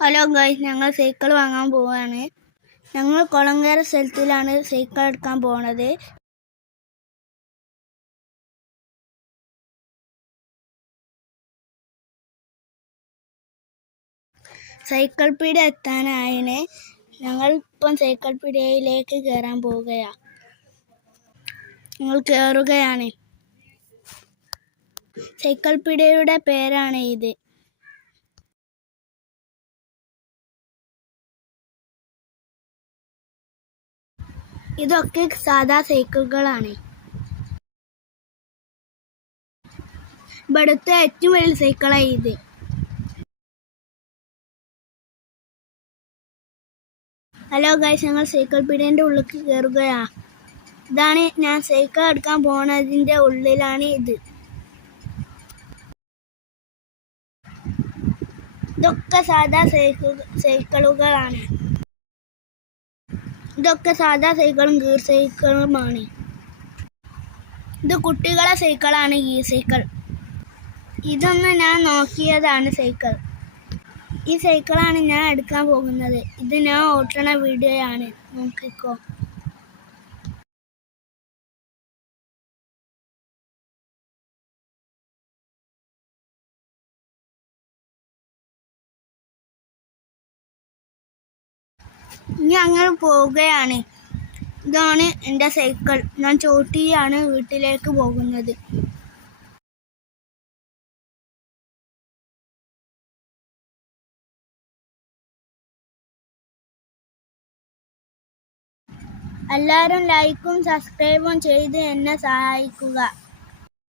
Hello guys, ഞങ്ങൾ cycle വാങ്ങാൻ പോവുകയാണ്. ഞങ്ങൾ കൊളങ്കര സ്ഥലത്തിലാണ് സൈക്കിൾ എടുക്കാൻ പോകുന്നത്. സൈക്കിൾ പീടിക എത്താനായിന്. ഞങ്ങൾ ഇപ്പം സൈക്കിൾ പീടികയിലേക്ക് കയറാൻ പോവുകയാണ്. ഞങ്ങൾ കയറുകയാണ്. സൈക്കിൾ പീടികയുടെ പേരാണ് ഇത്. ഇതൊക്കെ സാധാ സൈക്കിളുകളാണ്. ഇവിടുത്തെ ഏറ്റവും വലിയ സൈക്കിളാണ് ഇത്. ഹലോ ഗൈസ്, ഞങ്ങൾ സൈക്കിൾ പീടികയുടെ ഉള്ളിലേക്ക് കയറുകയാണ്. ഇതാണ് ഞാൻ സൈക്കിൾ എടുക്കാൻ പോകുന്നതിൻ്റെ ഉള്ളിലാണ് ഇത്. ഇതൊക്കെ സാധാ സൈക്കിളുകളാണ്. ഇതൊക്കെ സാധാ സൈക്കിളും ഗിയർ സൈക്കിളുമാണ്. ഇത് കുട്ടികളെ സൈക്കിളാണ് ഈ സൈക്കിൾ. ഇതൊന്ന് ഞാൻ നോക്കിയതാണ് സൈക്കിൾ. ഈ സൈക്കിളാണ് ഞാൻ എടുക്കാൻ പോകുന്നത്. ഇത് ഞാൻ ഓട്ടണ വീഡിയോയാണ്, നോക്കിക്കോ. ഇനി അങ്ങനെ പോവുകയാണ്. ഇതാണ് എൻ്റെ സൈക്കിൾ. ഞാൻ ചോട്ടിയാണ് വീട്ടിലേക്ക് പോകുന്നത്. എല്ലാവരും ലൈക്കും സബ്സ്ക്രൈബും ചെയ്ത് എന്നെ സഹായിക്കുക.